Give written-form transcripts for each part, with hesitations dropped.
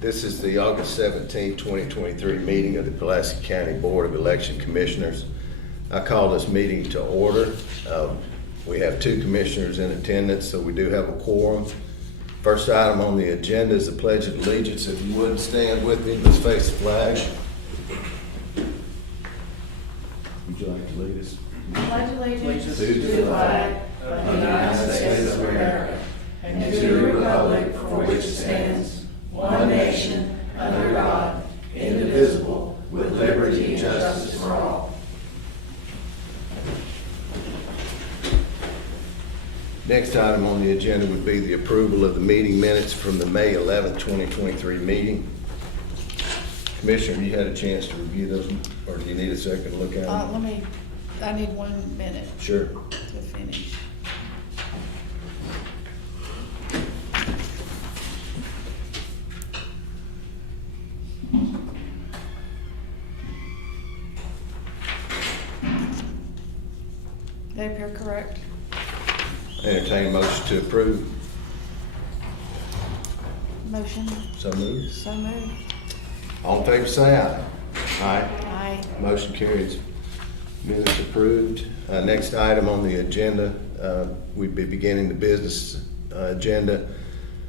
This is the August 17, 2023 meeting of the Pulaski County Board of Election Commissioners. I call this meeting to order. We have two commissioners in attendance, so we do have a quorum. First item on the agenda is the Pledge of Allegiance. If you would stand with me, let's face the flag. Would you like to lead us? Pledge allegiance to the flag of the United States of America and to the republic for which it stands, one nation, under God, indivisible, with liberty and justice for all. Next item on the agenda would be the approval of the meeting minutes from the May 11th, 2023 meeting. Commissioner, you had a chance to review those, or do you need a second to look at them? I need 1 minute Sure. to finish. They appear correct. Entertain a motion to approve. Motion, So moved. so moved. All in favor, say aye. Aye. Aye. Motion carries. Minutes approved. Next item on the agenda, we'd be beginning the business agenda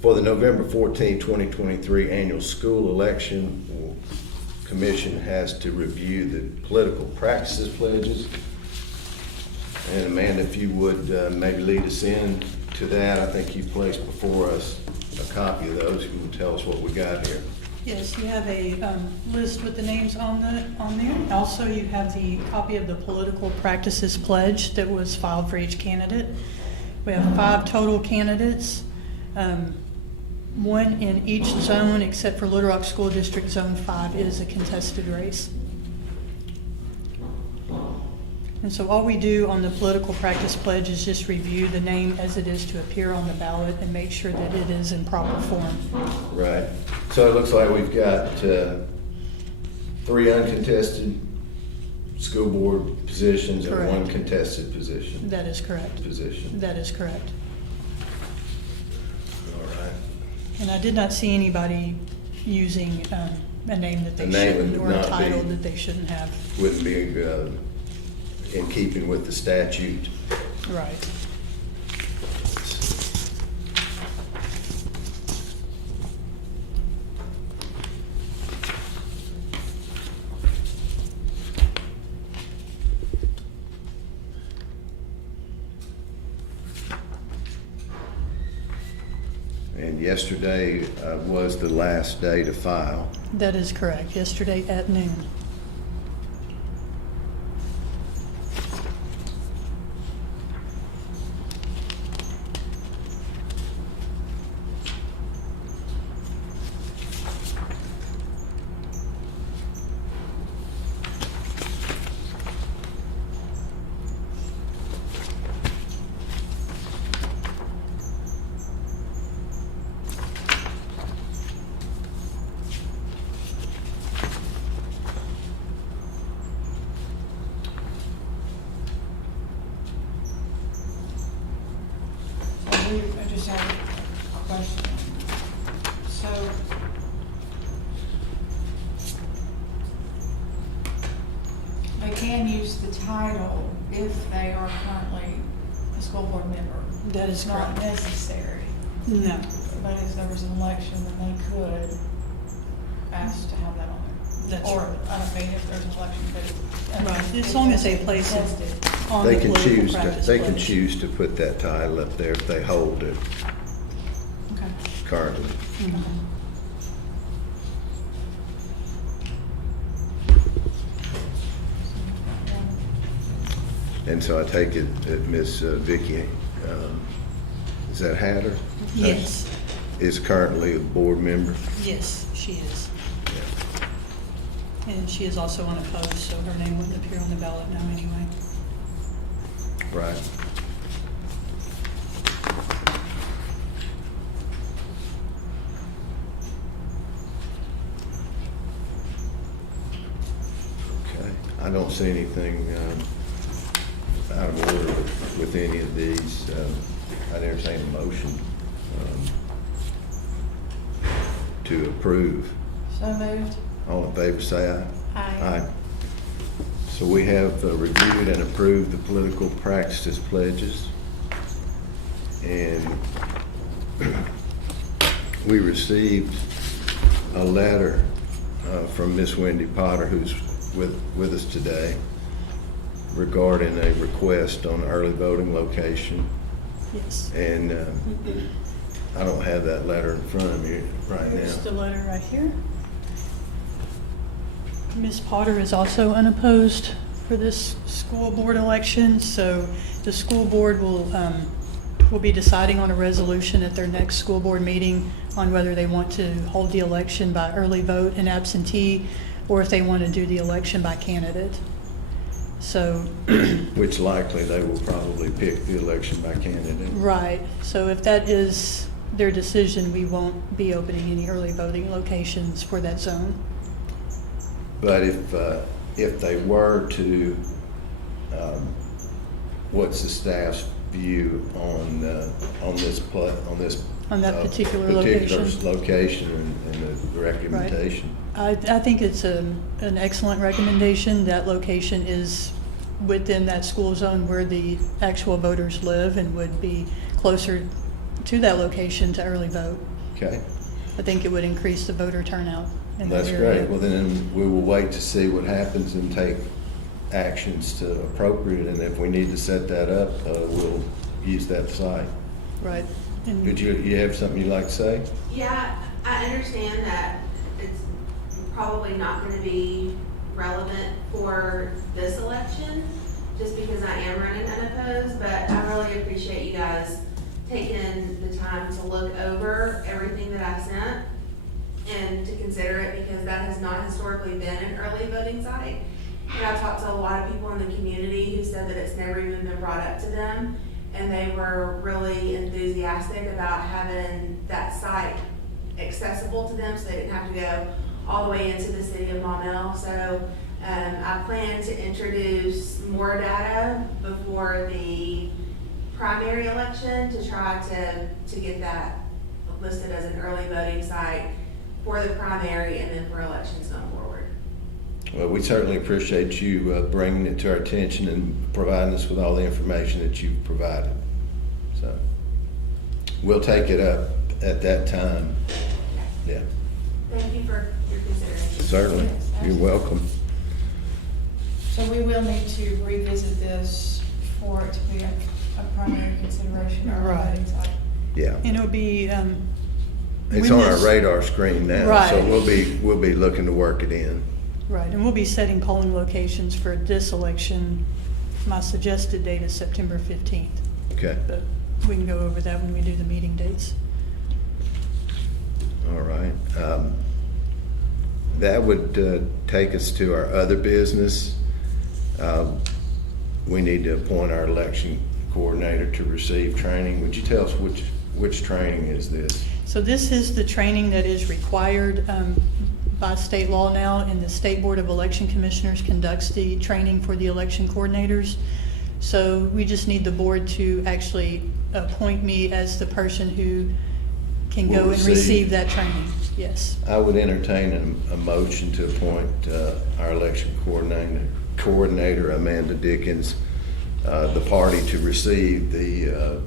for the November 14, 2023 annual school election. Commission has to review the political practices pledges. And Amanda, if you would maybe lead us in to that. I think you placed before us a copy of those. You can tell us what we got here. Yes, you have a list with the names on there. Also, you have the copy of the political practices pledge that was filed for each candidate. We have 5 total candidates, 1 in each zone except for Little Rock School District Zone 5 is a contested race. And so all we do on the political practice pledge is just review the name as it is to appear on the ballot and make sure that it is in proper form. Right. So it looks like we've got 3 uncontested school board positions and Correct. 1 contested position. That is correct. Position. That is correct. All right. And I did not see anybody using a name that A they name shouldn't would or a not title be- that they shouldn't have. Wouldn't be in keeping with the statute. Right. And yesterday was the last day to file. That is correct. Yesterday at noon. I just have a question. So, they can use the title if they are currently a school board member. That is It's not correct. necessary, No. but if there was an election, then they could ask to have that on there. That's Or, right. I don't mean if there's an election, but. Right. As long as they place it Contested. on They the can political choose to, practice they can pledge. choose to put that title up there if they hold it Okay. currently. Mhm. And so I take it that Miss Vicky, is that Hatter? Yes. Is currently a board member. Yes, she is. And she is also unopposed, so her name wouldn't appear on the ballot now anyway. Right. Okay. I don't see anything out of order with any of these. I'd entertain a motion. to approve. So moved. All in favor, say aye. Aye. So we have reviewed and approved the political practices pledges. And we received a letter from Miss Wendy Potter, who's with us today, regarding a request on early voting location. Yes. And I don't have that letter in front of me right Here's the now. letter right here. Ms. Potter is also unopposed for this school board election, so the school board will be deciding on a resolution at their next school board meeting on whether they want to hold the election by early vote and absentee, or if they want to do the election by candidate. So, Which likely they will probably pick the election by candidate. right, so if that is their decision, we won't be opening any early voting locations for that zone. But if they were to, what's the staff's view on this On that particular location and the recommendation? I think it's an excellent recommendation. That location is within that school zone where the actual voters live and would be closer to that location to early vote. Okay, I think it would increase the voter turnout in that that's area. great. Well, then we will wait to see what happens and take actions to appropriate, and if we need to set that up, we'll use that site. Right. And Did you have something you'd like to say? Yeah, I understand that it's probably not gonna be relevant for this election, just because I am running unopposed, but I really appreciate you guys taking the time to look over everything that I sent and to consider it, because that has not historically been an early voting site. And I've talked to a lot of people in the community who said that it's never even been brought up to them, and they were really enthusiastic about having that site accessible to them, so they didn't have to go all the way into the city of Maumelle. So I plan to introduce more data before the primary election to try to get that listed as an early voting site for the primary and then for elections going forward. Well, we certainly appreciate you bringing it to our attention and providing us with all the information that you've provided. So we'll take it up at that time. Yeah, Thank you for your consideration. certainly. Yes, You're absolutely. welcome. So we will need to revisit this for it to be a primary consideration or a Right. voting site. Yeah. and it'll be, It's when on our this- radar screen now, so Right. we'll be looking to work it in. right, and we'll be setting polling locations for this election. My suggested date is September 15th, Okay, but we can go over that when we do the meeting dates. all right. That would take us to our other business. We need to appoint our election coordinator to receive training. Would you tell us which training is this? So this is the training that is required by state law now, and the State Board of Election Commissioners conducts the training for the election coordinators. So we just need the board to actually appoint me as the person who can Will go and receive that training. Yes. I would entertain a motion to appoint our election coordinator Amanda Dickens, the party to receive the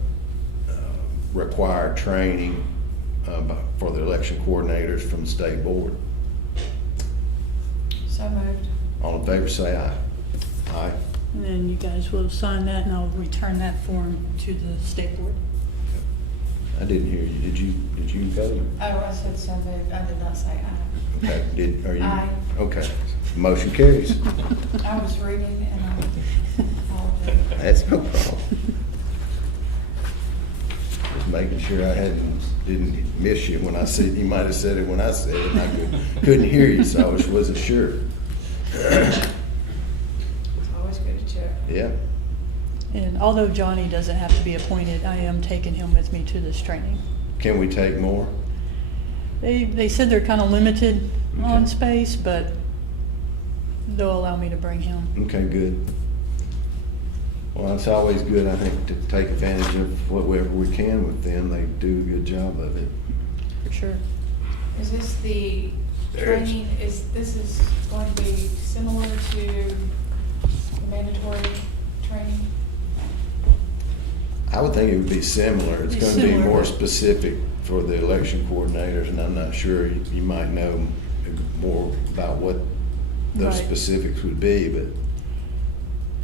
required training for the election coordinators from the state board. So moved. All in favor, say aye. Aye. And then you guys will sign that, and I'll return that form to the state board. I didn't hear you. Did you vote? Oh, I said so moved. I did not say aye. Okay, are you? Aye. Okay, motion carries. I was reading and I apologize. That's no problem. Just making sure I didn't miss you when I said, you might have said it when I said it, and I couldn't hear you, so I wasn't sure. It's always good to check. Yeah, And although Johnny doesn't have to be appointed, I am taking him with me to this training. can we take more? They said they're kind of limited on Okay. space, but they'll allow me to bring him. Okay, good. Well, it's always good, I think, to take advantage of whatever we can with them. They do a good job of it. For sure. Is this the There is. training, this is going to be similar to the mandatory training? I would think it would be similar. It's Be gonna be similar. more specific for the election coordinators, and I'm not sure, you might know more about what those Right. specifics would be, but,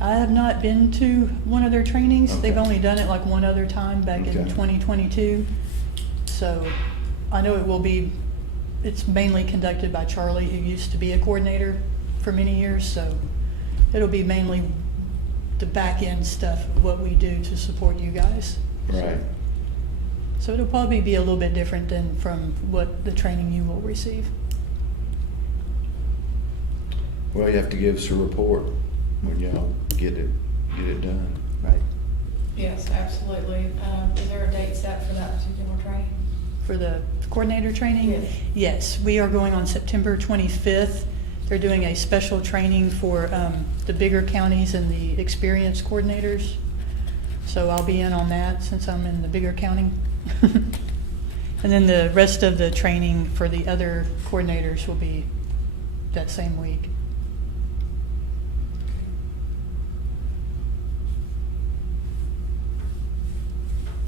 I have not been to one of their trainings. They've Okay. only done it like one other time back in Okay. 2022. So I know it will be, it's mainly conducted by Charlie, who used to be a coordinator for many years, so it'll be mainly the back end stuff of what we do to support you guys. right. So it'll probably be a little bit different than from what the training you will receive. Well, you have to give us a report when y'all get it done. Right. Yes, absolutely. Is there a date set for that particular training? For the coordinator training? Yes. Yes, we are going on September 25th. They're doing a special training for the bigger counties and the experienced coordinators. So I'll be in on that since I'm in the bigger county. And then the rest of the training for the other coordinators will be that same week.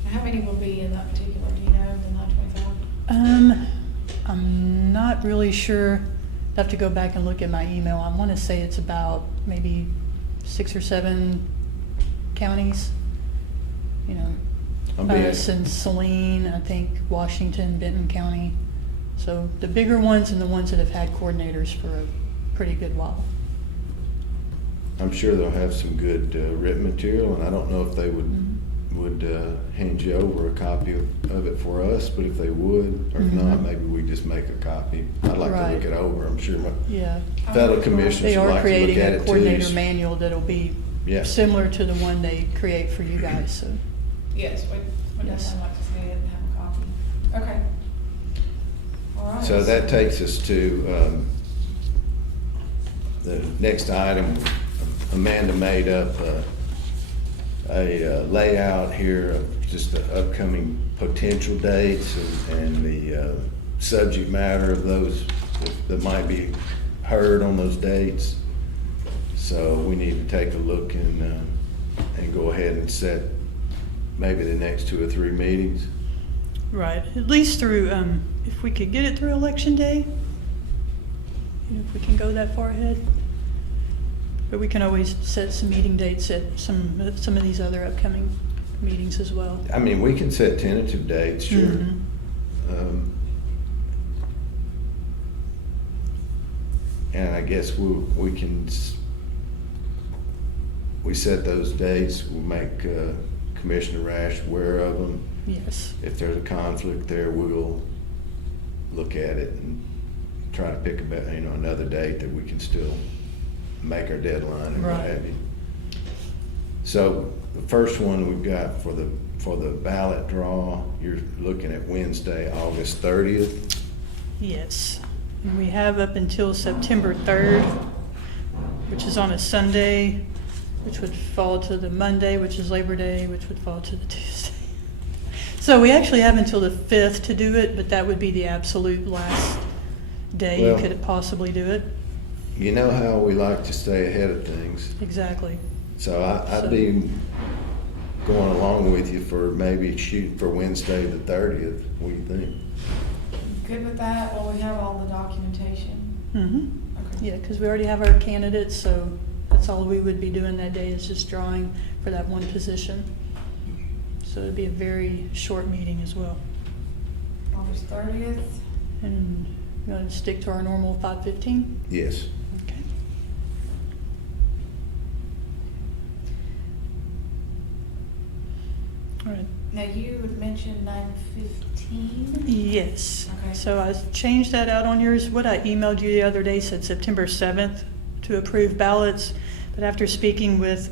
How many will be in that particular, do you know, the 925? I'm not really sure. I have to go back and look at my email. I want to say it's about maybe 6 or 7 counties. You know, I'll be us and Saline, I think Washington, Benton County. So the bigger ones and the ones that have had coordinators for a pretty good while. I'm sure they'll have some good written material, and I don't know if they would hand you over a copy of it for us, but if they would, or if not, Mhm. maybe we just make a copy. I'd like to Right. look it over. I'm sure my Yeah. fellow commissioners They would are like to look creating at a it too. coordinator manual that'll be Yeah. similar to the one they create for you guys, so. Yes, we Yes. definitely like to see it and have a copy. Okay. All right. So that takes us to the next item. Amanda made up a layout here of just the upcoming potential dates and the subject matter of those that might be heard on those dates. So we need to take a look and go ahead and set maybe the next 2 or 3 meetings. Right, at least through, if we could get it through Election Day, you know, if we can go that far ahead. But we can always set some meeting dates at some of these other upcoming meetings as well. I mean, we can set tentative dates, sure. Mhm. And I guess we set those dates, we'll make Commissioner Rash aware of them. Yes, If there's a conflict there, we'll look at it and try to pick another date that we can still make our deadline and what Right. have you. So the first one we've got for the ballot draw, you're looking at Wednesday, August 30th. yes. And we have up until September 3rd, which is on a Sunday, which would fall to the Monday, which is Labor Day, which would fall to the Tuesday. So we actually have until the 5th to do it, but that would be the absolute last day you Well- could possibly do it. You know how we like to stay ahead of things. Exactly. So I'd be going along with you for maybe shoot for Wednesday the 30th. What do you think? Good with that? Well, we have all the documentation. Mm-hmm. Okay. Yeah, because we already have our candidates, so that's all we would be doing that day is just drawing for that one position. So it'd be a very short meeting as well. August 30th. And we're going to stick to our normal 5:15? Yes. Okay. All right. Now, you had mentioned 9:15? Yes. Okay. So I changed that out on yours. What I emailed you the other day said September 7th to approve ballots. But after speaking with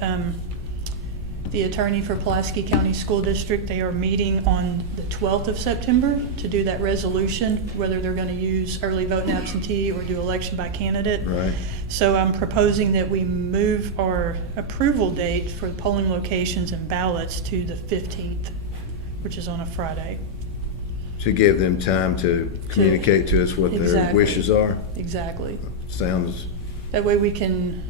the attorney for Pulaski County School District, they are meeting on the 12th of September to do that resolution, whether they're going to use early vote and absentee or do election by candidate. Right. So I'm proposing that we move our approval date for polling locations and ballots to the 15th, which is on a Friday. To give them time to communicate to us what their Exactly. wishes are. Exactly. Sounds, That way we can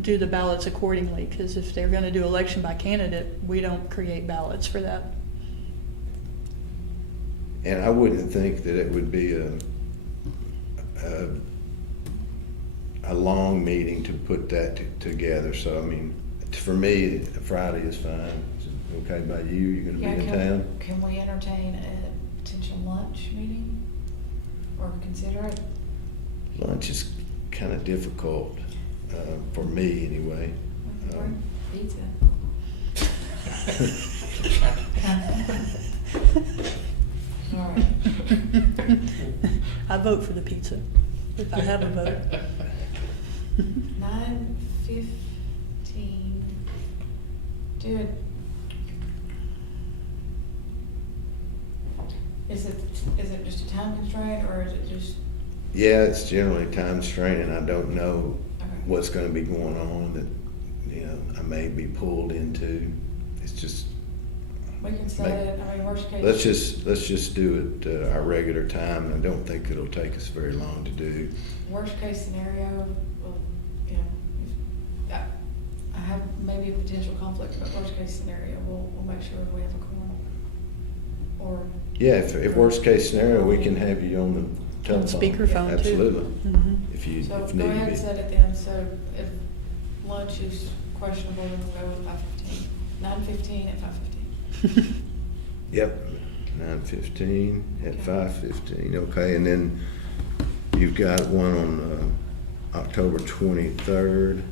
do the ballots accordingly, because if they're gonna do election by candidate, we don't create ballots for that. and I wouldn't think that it would be a long meeting to put that together. So, I mean, for me, Friday is fine. Is it okay by you? You're gonna be in town? Can we entertain a potential lunch meeting? Or consider it? Lunch is kind of difficult, for me anyway. Pizza. All right. I vote for the pizza, if I have a vote. 9:15. Do it. Is it just a time constraint, or is it just? Yeah, it's generally time strained, and I don't know Okay. what's gonna be going on that, I may be pulled into. It's just, We can set it, I mean, worst case. let's just do it, our regular time. I don't think it'll take us very long to do. Worst case scenario, well, you know, I have maybe a potential conflict, but worst case scenario, we'll make sure we have a quorum. Or. Yeah, if worst case scenario, we can have you on the On telephone. speakerphone too. Absolutely. Mhm. If you, So if go need ahead and be. set it then, so if lunch is questionable, then we'll go with 5:15. 9:15 at 5:15. Yep, 9:15 at 5:15, okay, and then you've got one on, October 23rd.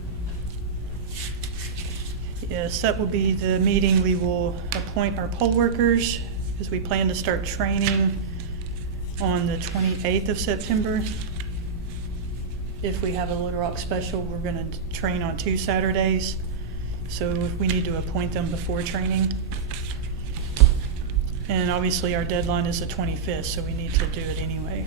Yes, that will be the meeting. We will appoint our poll workers, because we plan to start training on the 28th of September. If we have a Little Rock special, we're gonna train on 2 Saturdays, so we need to appoint them before training. And obviously, our deadline is the 25th, so we need to do it anyway.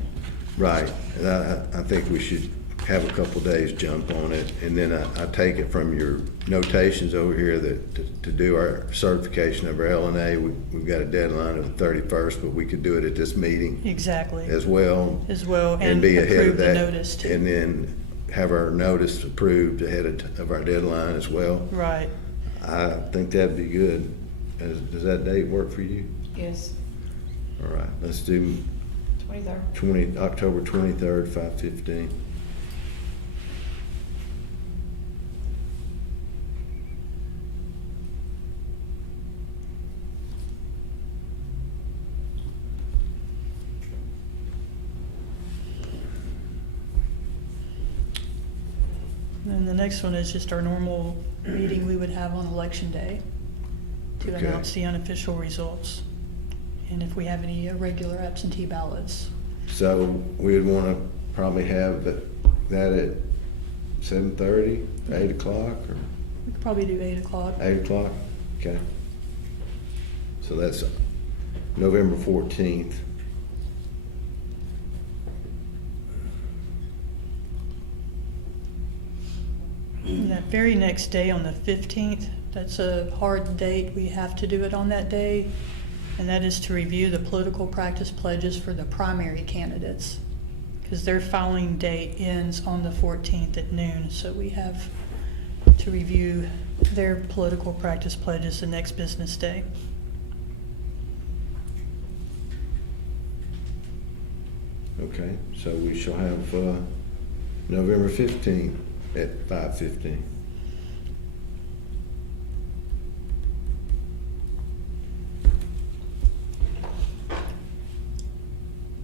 Right, and I think we should have a couple days jump on it, and then I take it from your notations over here that to do our certification of our LNA, we've got a deadline of the 31st, but we could do it at this meeting Exactly. as well. And be ahead approve of the that, notice too. and then have our notice approved ahead of our deadline as well. Right. I think that'd be good. Does that date work for you? Yes, All right, let's do 23rd. October 23rd, 5:15. And the next one is just our normal meeting we would have on election day to Okay. announce the unofficial results. And if we have any irregular absentee ballots. So we'd want to probably have that at 7:30, 8 o'clock, or We could probably do 8 o'clock. 8 o'clock? Okay. So that's November 14th. And that very next day on the 15th, that's a hard date. We have to do it on that day. And that is to review the political practice pledges for the primary candidates. Because their filing date ends on the 14th at noon. So we have to review their political practice pledges the next business day. Okay, so we shall have November 15th at 5:15.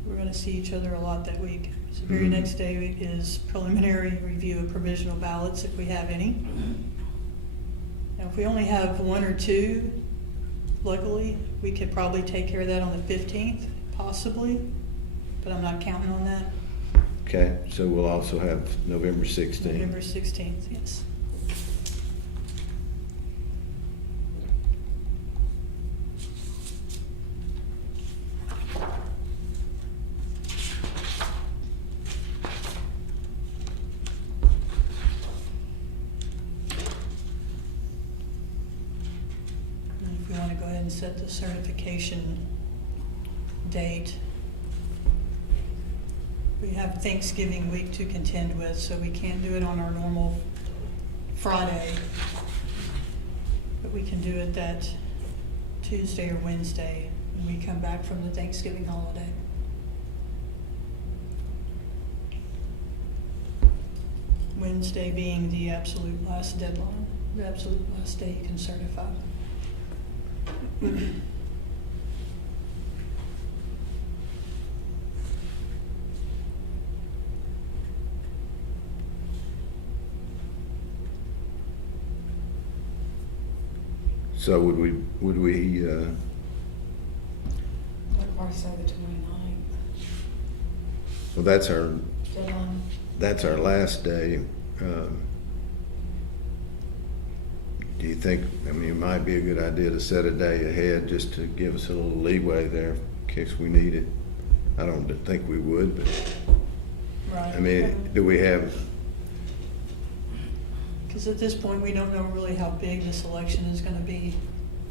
We're gonna see each other a lot that week. So the very Mhm. next day is preliminary review of provisional ballots, if we have any. Now, if we only have 1 or 2, luckily, we could probably take care of that on the 15th, possibly, but I'm not counting on that. Okay, so we'll also have November 16th. November 16th, yes. And if we want to go ahead and set the certification date, we have Thanksgiving week to contend with, so we can't do it on our normal Friday. But we can do it that Tuesday or Wednesday when we come back from the Thanksgiving holiday. Wednesday being the absolute last deadline, the absolute last day you can certify. So would we, What if I say the 29th well, that's our, deadline? that's our last day. Do you think, I mean, it might be a good idea to set a day ahead just to give us a little leeway there in case we need it? I don't think we would, but, Right. I mean, do we have, Because at this point, we don't know really how big this election is gonna be,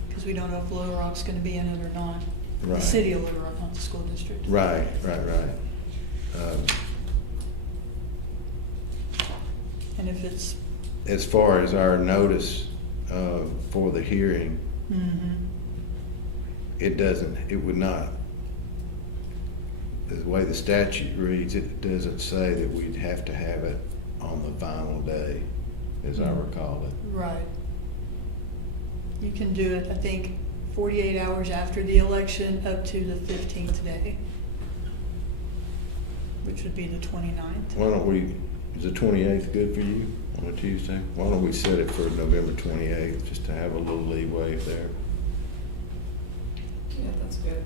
because we don't know if Little Rock's gonna be in it or not. The Right. city of Little Rock, not the school district. right. And if it's, As far as our notice for the hearing, it would not, the way the statute reads, it doesn't say that we'd have to have it on the final day, as I recall it. right. You can do it, I think, 48 hours after the election up to the 15th day, which would be the 29th. Why don't we, is the 28th good for you on a Tuesday? Why don't we set it for November 28th, just to have a little leeway there? Yeah, that's good.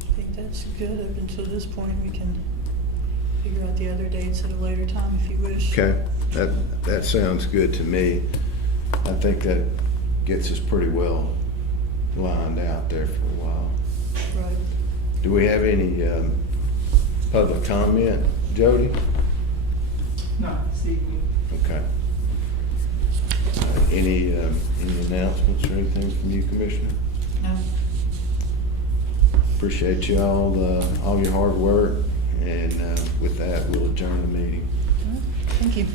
I think that's good. Up until this point, we can figure out the other dates at a later time if you wish. Okay, that sounds good to me. I think that gets us pretty well lined out there for a while. Right. Do we have any public comment, Jody? No, Steve. Okay. Any announcements or anything from you, Commissioner? No. Appreciate you all your hard work, and with that, we'll adjourn the meeting. Thank you.